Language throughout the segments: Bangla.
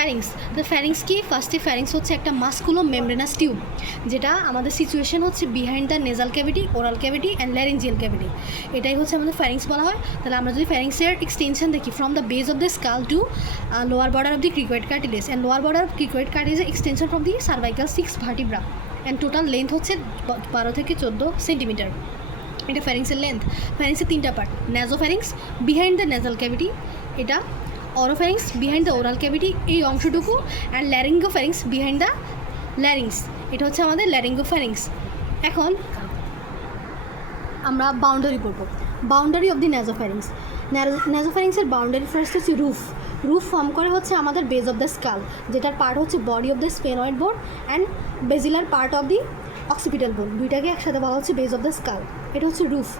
ফ্যারিংস। তো ফ্যারিংস কি? ফার্স্টে ফ্যারিংস হচ্ছে একটা মাস্কুলো মেমব্রেনাস টিউব, যেটা আমাদের সিচুয়েশন হচ্ছে behind the nasal cavity, oral cavity and laryngeal cavity. এটাই হচ্ছে আমাদের ফ্যারিংস বলা হয়। তাহলে আমরা যদি ফ্যারিংসের এক্সটেনশন দেখি, from the base of the skull to lower border of the cricoid cartilage, and lower border of cricoid cartilage extension from the cervical 6 vertebra, and total length হচ্ছে 12 থেকে 14 সেন্টিমিটার। এটা ফ্যারিংসের লেন্থ। ফ্যারিংসের 3টা part, nasopharynx behind the nasal cavity, এটা oropharynx behind the oral cavity এই অংশটুকু, and laryngopharynx behind the larynx, এটা হচ্ছে আমাদের ল্যারিঙ্গোফ্যারিংস। এখন আমরা বাউন্ডারি পড়ব। Boundary of the nasopharynx. ন্যাজোফ্যারিংসের বাউন্ডারি ফার্স্ট হচ্ছে রুফ। রুফ ফর্ম করে হচ্ছে আমাদের বেস অফ দ্য স্কাল, যেটার পার্ট হচ্ছে body of the sphenoid bone and basilar part of the occipital bone, দুইটাকে একসাথে বলা হচ্ছে বেস অফ দ্য স্কাল। এটা হচ্ছে রুফ।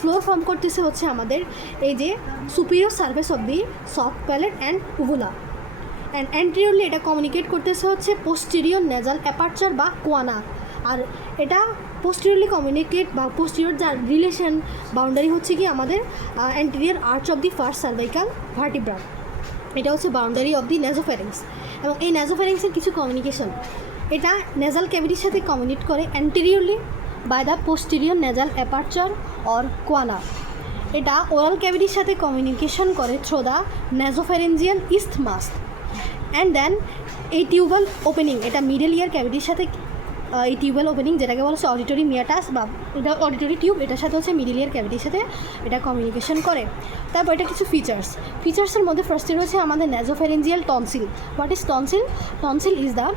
ফ্লোর ফর্ম করতেছে হচ্ছে আমাদের এই যে superior surface of the soft palate and uvula, and anteriorly এটা কমিউনিকেট করতেছে হচ্ছে পোস্টেরিয়র নেজাল অ্যাপারচার বা কোয়ানা। আর এটা পোস্টেরিয়রলি কমিউনিকেট বা পোস্টেরিয়র যার রিলেশন বাউন্ডারি হচ্ছে কি আমাদের anterior arch of the first cervical vertebra. এটা হচ্ছে বাউন্ডারি অফ দি ন্যাজোফ্যারিংস। এবং এই ন্যাজোফ্যারিংসের কিছু কমিউনিকেশন, এটা নেজাল ক্যাভিটির সাথে কমিউনিকেট করে anteriorly by the posterior nasal aperture or choana. এটা ওরাল ক্যাভিটির সাথে কমিউনিকেশন করে through the nasopharyngeal isthmus. And then এই টিউবাল ওপেনিং, এটা মিডল ইয়ার ক্যাভিটির সাথে এই টিউবাল ওপেনিং, যেটাকে বলা হচ্ছে অডিটরি মিয়াটাস বা এটা অডিটরি টিউব, এটার সাথে হচ্ছে মিডল ইয়ার ক্যাভিটির সাথে এটা কমিউনিকেশন করে। তারপর এটা কিছু ফিচার্সের মধ্যে ফার্স্টে রয়েছে আমাদের nasopharyngeal tonsil. What is tonsil? Tonsil is the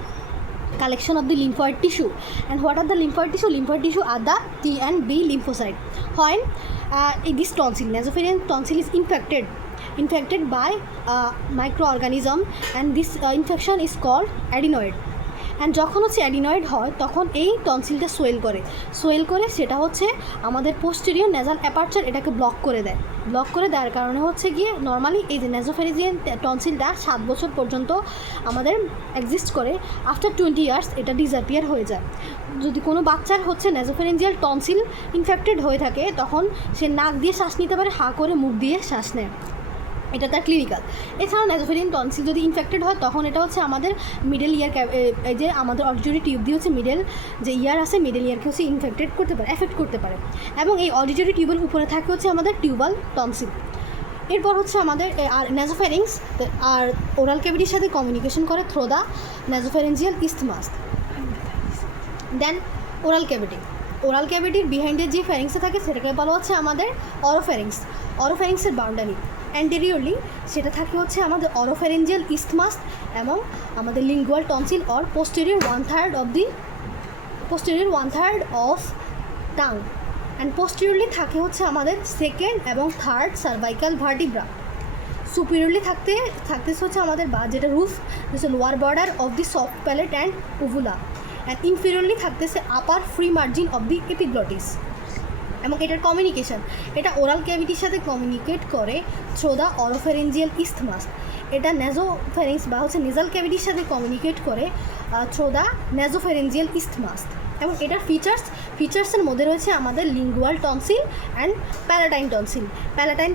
collection of the lymphoid tissue. And what are the lymphoid tissue? Lymphoid tissue are the T and B lymphocyte. When this tonsil, nasopharyngeal tonsil is infected by microorganism, and this infection is called adenoid. And যখন হচ্ছে অ্যাডিনয়েড হয় তখন এই টনসিলটা সোয়েল করে সেটা হচ্ছে আমাদের পোস্টেরিয়র নেজাল অ্যাপারচার এটাকে ব্লক করে দেওয়ার কারণে হচ্ছে গিয়ে নর্মালি এই যে ন্যাজোফ্যারিঞ্জিয়াল টনসিলটা 7 বছর পর্যন্ত আমাদের এক্সিস্ট করে। আফটার 20 ইয়ার্স এটা ডিসঅ্যাপিয়ার হয়ে যায়। যদি কোনো বাচ্চার হচ্ছে ন্যাজোফ্যারিঞ্জিয়াল টনসিল ইনফেক্টেড হয়ে থাকে তখন সে নাক দিয়ে শ্বাস নিতে পারে, হাঁ করে মুখ দিয়ে শ্বাস নেয়, এটা তার ক্লিনিক্যাল। এছাড়াও ন্যাজোফ্যারিঞ্জিয়াল টনসিল যদি ইনফেক্টেড হয় তখন এটা হচ্ছে আমাদের মিডল ইয়ার, এই যে আমাদের অডিটরি টিউব দিয়ে হচ্ছে মিডল যে ইয়ার আছে, মিডল ইয়ারকে হচ্ছে এফেক্ট করতে পারে। এবং এই অডিটরি টিউবের উপরে থাকে হচ্ছে আমাদের টিউবাল টনসিল। এরপর হচ্ছে আমাদের আর ন্যাজোফ্যারিংস আর ওরাল ক্যাভিটির সাথে কমিউনিকেশন করে through the nasopharyngeal isthmus. Then oral ক্যাভিটির বিহাইন্ডের যে ফ্যারিংসে থাকে সেটাকে বলা হচ্ছে আমাদের অরোফ্যারিংসের বাউন্ডারি। অ্যান্টেরিয়রলি সেটা থাকে হচ্ছে আমাদের অরোফ্যারেঞ্জিয়াল ইস্থমাস এবং আমাদের lingual tonsil or posterior one third of tongue. And posteriorly থাকে হচ্ছে আমাদের সেকেন্ড এবং থার্ড সার্ভাইকাল ভার্টিব্রা। সুপিরিয়রলি থাকতেছে হচ্ছে আমাদের বা যেটা roof, lower border of the soft palate and uvula. And inferiorly থাকতেছে upper free margin of the epiglottis. এবং এটার কমিউনিকেশন, এটা ওরাল ক্যাভিটির সাথে কমিউনিকেট করে থ্রু দ্য অরোফ্যারেঞ্জিয়াল ইস্থমাস। এটা ন্যাজোফ্যারিংস বা হচ্ছে নেজাল ক্যাভিটির সাথে কমিউনিকেট করে থ্রু দ্য ন্যাজোফ্যারেঞ্জিয়াল ইস্থমাস। এবং এটার ফিচার্সের মধ্যে রয়েছে আমাদের lingual tonsil and palatine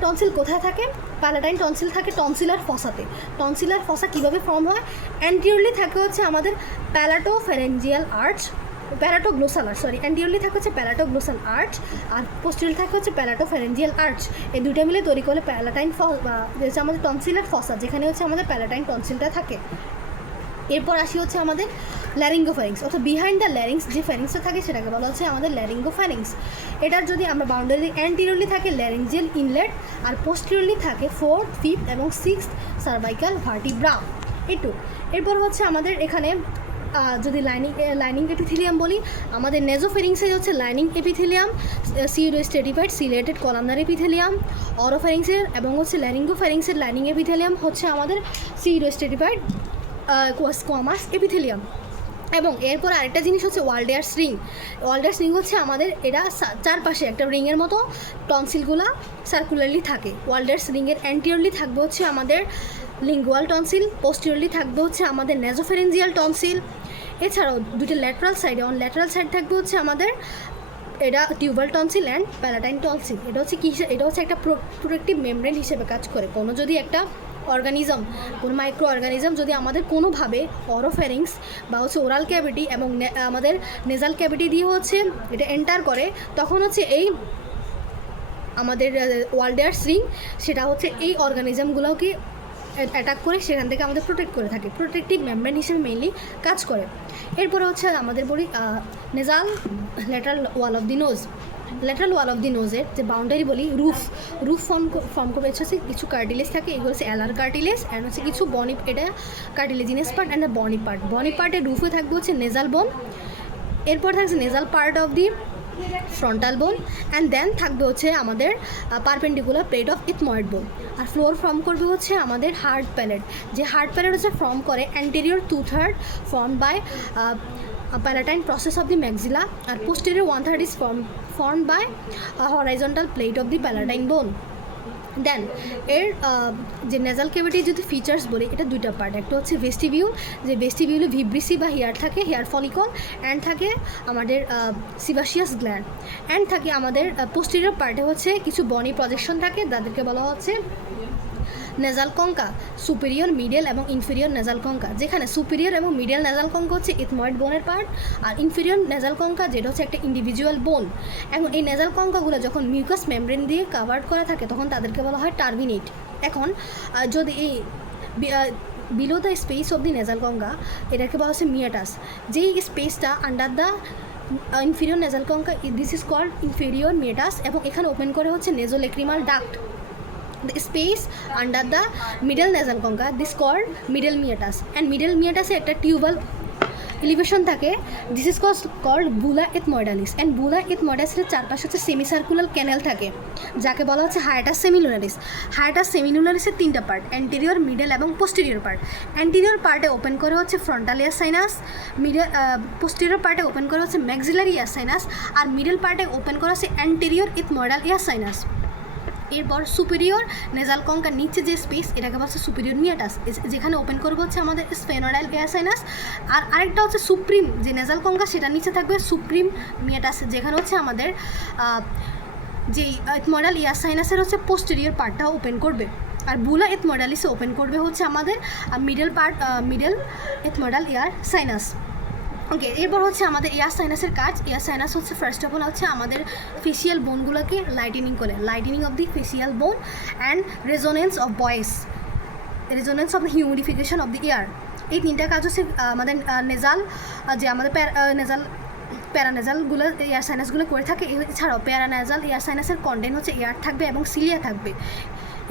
tonsil কোথায় থাকে? প্যালাটাইন টনসিল থাকে টনসিলার ফসাতে। টনসিলার ফসা কীভাবে ফর্ম হয়? অ্যান্টিরিয়রলি থাকে হচ্ছে আমাদের প্যালাটোফ্যারেঞ্জিয়াল আর্চ, অ্যান্টিরিয়রলি থাকে হচ্ছে প্যালাটোগ্লোসাল আর্চ, আর পোস্টেরিয়রলি থাকে হচ্ছে প্যালাটোফ্যারেঞ্জিয়াল আর্চ। এই দুইটা মিলে তৈরি করে প্যালাটাইন হচ্ছে আমাদের টনসিলার ফসা, যেখানে হচ্ছে আমাদের প্যালাটাইন টনসিলটা থাকে। এরপর আসি হচ্ছে আমাদের ল্যারিঙ্গোফ্যারিংস, অর্থাৎ বিহাইন্ড দ্য ল্যারিংস যে ফ্যারিংসটা থাকে সেটাকে বলা হচ্ছে আমাদের ল্যারিঙ্গোফ্যারিংস। এটার যদি আমরা বাউন্ডারি, অ্যান্টিরিয়রলি থাকে ল্যারিঞ্জিয়াল ইনলেট, আর পোস্টেরিয়রলি থাকে 4th, 5th এবং 6th সার্ভাইকাল ভার্টিব্রা। এরপর হচ্ছে আমাদের এখানে যদি লাইনিং এপিথেলিয়াম বলি, আমাদের নেজোফ্যারিংসে হচ্ছে লাইনিং এপিথেলিয়াম, সিউডোস্টেটিফাইড সিলেটেড কলামনার এপিথেলিয়াম। অরোফ্যারিংসের এবং হচ্ছে ল্যারিঙ্গোফ্যারিংসের লাইনিং এপিথেলিয়াম হচ্ছে আমাদের সিউডোস্টেটিফাইড স্কোয়ামাস এপিথেলিয়াম। এবং এরপর আরেকটা জিনিস হচ্ছে ওয়ালডেয়ার রিং হচ্ছে আমাদের, এটা চারপাশে একটা রিংয়ের মতো টনসিলগুলো সার্কুলারলি থাকে। ওয়ালডেয়ার রিংয়ের অ্যান্টিরিয়রলি থাকবে হচ্ছে আমাদের লিঙ্গুয়াল টনসিল, পোস্টেরিয়রলি থাকবে হচ্ছে আমাদের নেজোফ্যারেঞ্জিয়াল টনসিল। এছাড়াও দুটো ল্যাটারাল সাইড থাকবে হচ্ছে আমাদের এটা tubal tonsil and palatine tonsil. এটা হচ্ছে একটা প্রোটেক্টিভ মেমব্রেন হিসেবে কাজ করে। কোনো যদি একটা অর্গানিজম, কোনো মাইক্রো অর্গানিজম যদি আমাদের কোনোভাবে অরোফ্যারিংস বা হচ্ছে ওরাল ক্যাভিটি এবং আমাদের নেজাল ক্যাভিটি দিয়ে হচ্ছে এটা এন্টার করে, তখন হচ্ছে এই আমাদের ওয়ালডেয়ার স্ট্রিং সেটা হচ্ছে এই অর্গানিজমগুলোকে অ্যাটাক করে সেখান থেকে আমাদের প্রোটেক্ট করে থাকে, প্রোটেক্টিভ মেমব্রেন হিসেবে মেইনলি কাজ করে। এরপরে হচ্ছে আমাদের বলি nasal lateral wall of the nose. Lateral wall of the নোজের যে বাউন্ডারি বলি রুফ ফর্ম করবে হচ্ছে কিছু কার্টিলেজ থাকে, এগুলো হচ্ছে অ্যালার কার্টিলেজ অ্যান্ড হচ্ছে কিছু বনি, এটা কার্টিলেজিনাস পার্ট অ্যান্ড দ্য বনি পার্টের রুফে থাকবে হচ্ছে নেজাল বোন, এরপর থাকছে nasal part of the frontal bone and then থাকবে হচ্ছে আমাদের পারপেন্ডিকুলার প্লেট অফ ইথময়েড বোন। আর ফ্লোর ফর্ম করবে হচ্ছে আমাদের হার্ড প্যালেট, যে হার্ড প্যালেট হচ্ছে ফর্ম করে anterior 2/3 form by palatine process of the maxilla, আর posterior 1/3 is formed by a horizontal plate of the palatine bone. দেন এর যে নেজাল ক্যাভিটির যদি ফিচার্স বলি, এটা দুইটা পার্ট, একটা হচ্ছে ভেস্টিবিউল, যে ভেস্টিবিউলে ভিব্রিসি বা হেয়ার থাকে, হেয়ার ফলিকল, অ্যান্ড থাকে আমাদের সিবাসিয়াস গ্ল্যান্ড, অ্যান্ড থাকে আমাদের পোস্টেরিয়র পার্টে হচ্ছে কিছু বনি প্রজেকশন থাকে, তাদেরকে বলা হচ্ছে নেজাল কঙ্কা, সুপিরিয়র, মিডল এবং ইনফেরিয়র নেজাল কঙ্কা, যেখানে সুপিরিয়র এবং মিডল নেজাল কঙ্কা হচ্ছে ইথময়েড বোনের পার্ট, আর ইনফেরিয়র নেজাল কঙ্কা যেটা হচ্ছে একটা ইন্ডিভিজুয়াল বোন। এখন এই নেজাল কঙ্কাগুলো যখন মিউকাস মেমব্রেন দিয়ে কাভার্ড করা থাকে তখন তাদেরকে বলা হয় টার্মিনেট। এখন যদি এই below the space of the nasal concha, এটাকে বলা হচ্ছে মিয়াটাস, যেই স্পেসটা under the inferior nasal concha, this is called inferior meatus, এবং এখানে ওপেন করে হচ্ছে nasolacrimal duct. The space under the middle nasal concha, this called middle meatus, and middle meatus একটা টিউবাল এলিভেশন থাকে, দিস ইজ কল্ড বুলা ইথময়েডালিস, অ্যান্ড বুলা ইথময়েডালিসের চারপাশে হচ্ছে সেমিসার্কুলার ক্যানেল থাকে, যাকে বলা হচ্ছে হায়াটাস সেমিলুনারিস। হায়াটাস সেমিলুনারিসের তিনটা পার্ট, অ্যান্টেরিয়র, মিডল এবং পোস্টেরিয়র পার্ট। অ্যান্টেরিয়র পার্টে ওপেন করে হচ্ছে ফ্রন্টাল ইয়ার সাইনাস, পোস্টেরিয়র পার্টে ওপেন করে হচ্ছে ম্যাক্সিলারি ইয়ার সাইনাস, আর মিডল পার্টে ওপেন করা হচ্ছে অ্যান্টেরিয়র ইথময়েডাল ইয়ার সাইনাস। এরপর সুপিরিয়র নেজাল কঙ্কার নিচে যে স্পেস, এটাকে বলছে সুপিরিয়র মিয়াটাস, যেখানে ওপেন করবে হচ্ছে আমাদের স্ফেনোডাইল এয়ার সাইনাস, আর আরেকটা হচ্ছে সুপ্রিম যে নেজাল কঙ্কা, সেটা নিচে থাকবে সুপ্রিম মিয়াটাস, যেখানে হচ্ছে আমাদের যে ইথময়েডাল ইয়ার সাইনাসের হচ্ছে পোস্টেরিয়র পার্টটা ওপেন করবে, আর বুলা ইথময়েডালিসে ওপেন করবে হচ্ছে আমাদের মিডল ইথময়েডাল ইয়ার সাইনাস। ওকে, এরপর হচ্ছে আমাদের এয়ার সাইনাসের কাজ। এয়ার সাইনাস হচ্ছে ফার্স্ট অফ অল হচ্ছে আমাদের ফেসিয়াল বোনগুলোকে লাইটেনিং করে, লাইটেনিং অফ দি ফেসিয়াল বোন and resonance of voice, resonance of the humidification of the air. এই তিনটা কাজ হচ্ছে আমাদের নেজাল, যে আমাদের প্যারানেজালগুলো এয়ার সাইনাসগুলো করে থাকে। এছাড়াও প্যারানেজাল এয়ার সাইনাসের কন্টেন্ট হচ্ছে এয়ার থাকবে এবং সিলিয়া থাকবে,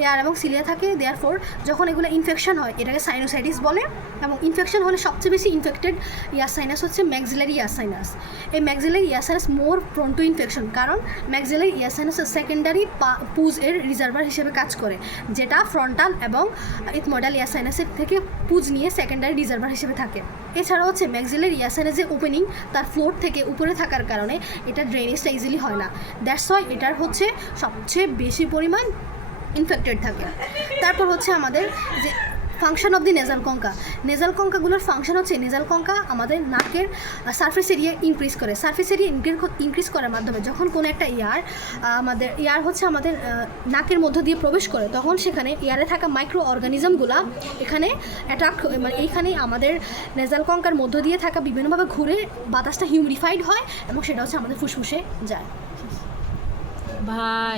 এয়ার এবং সিলিয়া থাকে। দেয়ারফোর যখন এগুলো ইনফেকশন হয় এটাকে সাইনোসাইটিস বলে, এবং ইনফেকশন হলে সবচেয়ে বেশি ইনফেক্টেড ইয়ার সাইনাস হচ্ছে ম্যাক্সিলারি ইয়ার সাইনাস। এই maxillary year sinus more prone to infection, কারণ ম্যাক্সিলারি ইয়ার সাইনাস সেকেন্ডারি পুজ এর রিজার্ভার হিসেবে কাজ করে, যেটা ফ্রন্টাল এবং ইথময়েডাল ইয়ার সাইনাসের থেকে পুজ নিয়ে সেকেন্ডারি রিজার্ভার হিসেবে থাকে। এছাড়া হচ্ছে ম্যাক্সিলারি ইয়ার সাইনাসের ওপেনিং তার ফ্লোর থেকে উপরে থাকার কারণে এটা ড্রেনেজটা ইজিলি হয় না, দ্যাটস ওয়াই এটার হচ্ছে সবচেয়ে বেশি পরিমাণ ইনফেক্টেড থাকে। তারপর হচ্ছে আমাদের যে function of the nasal concha, nasal কঙ্কাগুলোর ফাংশন হচ্ছে নেজাল কঙ্কা আমাদের নাকের সারফেস এরিয়া ইনক্রিজ করে, সারফেস এরিয়া ইনক্রিজ করার মাধ্যমে যখন কোনো একটা এয়ার হচ্ছে আমাদের নাকের মধ্য দিয়ে প্রবেশ করে, তখন সেখানে এয়ারে থাকা মাইক্রো অর্গানিজমগুলো এখানে অ্যাট্রাক্ট, মানে এইখানে আমাদের নেজাল কঙ্কার মধ্য দিয়ে থাকা বিভিন্নভাবে ঘুরে বাতাসটা হিউমিডিফাইড হয় এবং সেটা হচ্ছে আমাদের ফুসফুসে যায়। ভাই